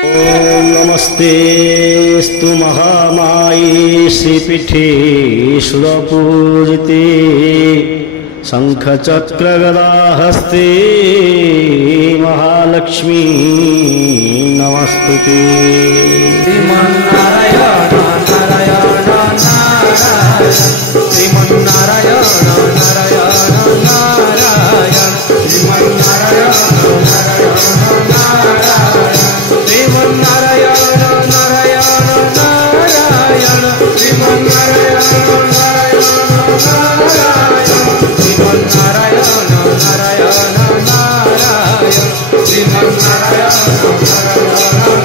ॐ नमस्तेऽस्तु महामाये श्रीपीठे सुरपूजिते शङ्खचक्रगदाहस्ते महालक्ष्मी नमस्तुते। श्रीमन्नारायण नारायण नारायण श्रीमन्नारायण नारायण नारायण श्रीमन्नारायण नारायण नारायण श्रीमन्नारायण नारायण नारायण श्रीमन्नारायण नारायण नारायण श्रीमन्नारायण नारायण नारायण श्रीमन्नारायण नारायण